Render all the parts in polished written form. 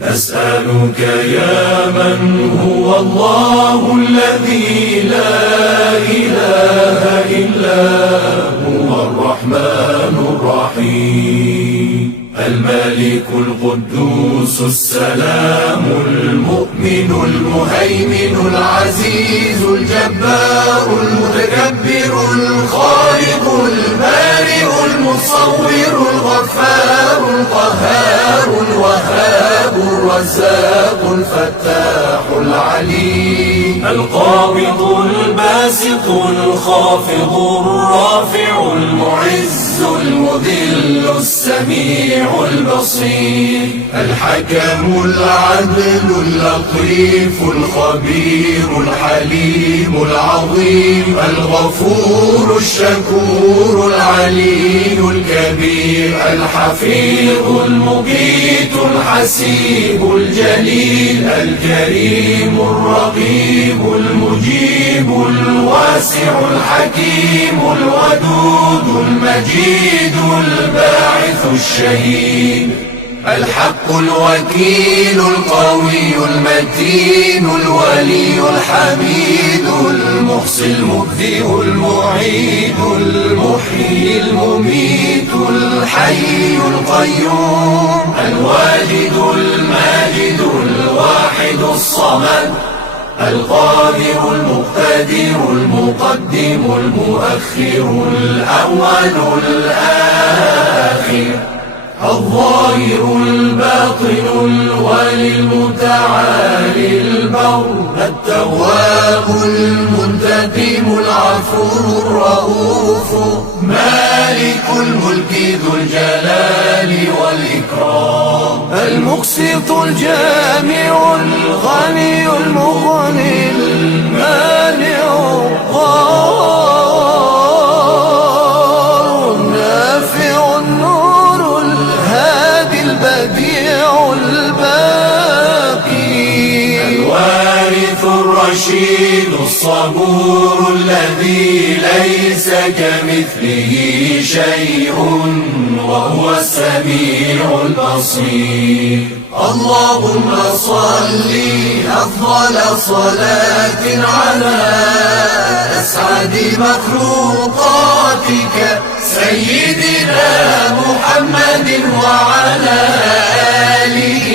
نسألك يا من هو الله الذي لا إله إلا هو الرحمن الرحيم، الملك القدوس السلام المؤمن المهيمن العزيز الجبار المتكبر الخالق البارئ المصور الغفار القهار الوهاب الرزاق الفتاح العليم، القابض الباسط الخافض الرافع المعز المذل السميع البصير، الحكم العدل اللطيف الخبير الحليم العظيم، الغفور الشكور العلي الكبير، الحفيظ المقيت الحسيب الجليل، الكريم الرقيب المجيب الواسع الحكيم الودود المجيد الباعث الشهيد، الحق الوكيل القوي المتين الولي الحميد المحصي المبدئ المعيد المحيي المميت الحي القيوم، الواجد الماجد الواحد الصمد، القادر المقتدر المقدم المؤخر الأول الآخر، الظاهر الباطن الولي المتعالي البر، التواب المنتقم العفو الرؤوف، مالك الملك ذو الجلال والإكرام، المقسط الجامع الغني المغني المانع الضار النافع النور الهادي البديع الباقي، الوارث الرشيد الصبور الذي ليس كمثله شيء وهو السميع البصير، اللهم صل أفضل صلاة على أسعد مخلوقاتك سيدنا محمد وعلى آله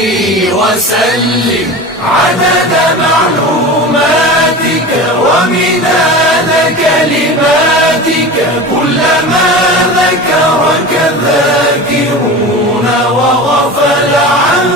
وسلم عدد معلوماتك ومداد كلماتك، كلما ذكرك الذاكرون وغفل عن